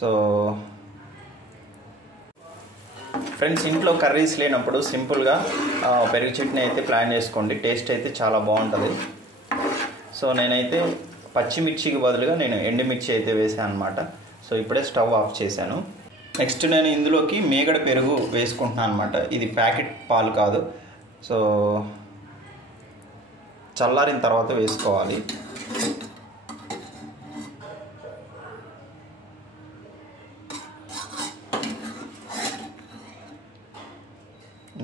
So friends, ఇంట్లో curries లేనప్పుడు సింపుల్గా పెరుగు చట్నీ అయితే ప్లాన్ చేసుకోండి. టేస్ట్ అయితే చాలా బాగుంటుంది. సో నేనైతే పచ్చిమిర్చికి బదులుగా నేను ఎండుమిర్చి అయితే వేసాను అనమాట. సో ఇప్పుడే స్టవ్ ఆఫ్ చేశాను. నెక్స్ట్ నేను ఇందులోకి మీగడ పెరుగు వేసుకుంటున్నాను అనమాట. ఇది ప్యాకెట్ పాలు కాదు. సో చల్లారిన తర్వాత వేసుకోవాలి.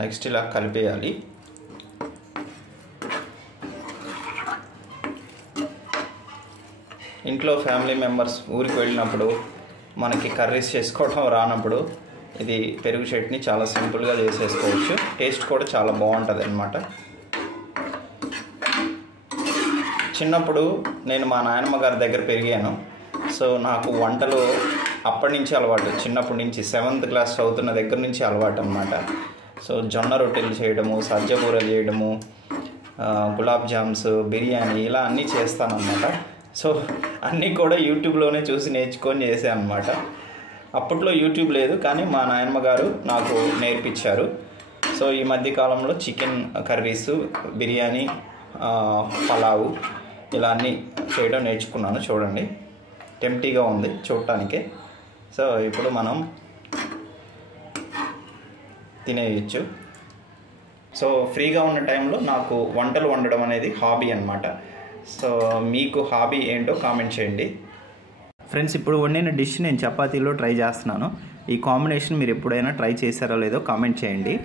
నెక్స్ట్ ఇలా కలిపేయాలి. ఇంట్లో ఫ్యామిలీ మెంబర్స్ ఊరికి వెళ్ళినప్పుడు మనకి కర్రీస్ చేసుకోవడం రానప్పుడు ఇది పెరుగు చట్నీ చాలా సింపుల్గా చేసేసుకోవచ్చు. టేస్ట్ కూడా చాలా బాగుంటుంది అన్నమాట. చిన్నప్పుడు నేను మా నాయనమ్మ గారి దగ్గర పెరిగాను. సో నాకు వంటలు అప్పటి నుంచి అలవాటు. చిన్నప్పటి నుంచి 7th క్లాస్ చదువుతున్న దగ్గర నుంచి అలవాటు అన్నమాట. సో జొన్న రొట్టెలు చేయడము, సజ్జ బూరెలు చేయడము, గులాబ్ జామ్స్, బిర్యానీ ఇలా అన్నీ చేస్తానన్నమాట. సో అన్నీ కూడా యూట్యూబ్లోనే చూసి నేర్చుకొని చేశాను అన్నమాట. అప్పట్లో యూట్యూబ్ లేదు, కానీ మా నాయనమ్మ గారు నాకు నేర్పించారు. సో ఈ మధ్య కాలంలో చికెన్ కర్రీస్, బిర్యానీ, పలావు ఇలా అన్నీ చేయడం నేర్చుకున్నాను. చూడండి, టెంప్టీగా ఉంది చూడటానికి. సో ఇప్పుడు మనం తినేయచ్చు. సో ఫ్రీగా ఉన్న టైంలో నాకు వంటలు వండడం అనేది హాబీ అన్నమాట. సో మీకు హాబీ ఏంటో కామెంట్ చేయండి. ఫ్రెండ్స్, ఇప్పుడు వండిన డిష్ నేను చపాతీలో ట్రై చేస్తున్నాను. ఈ కాంబినేషన్ మీరు ఎప్పుడైనా ట్రై చేశారో లేదో కామెంట్ చేయండి.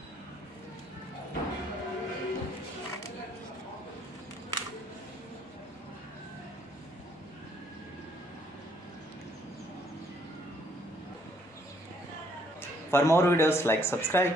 For more videos, like, subscribe.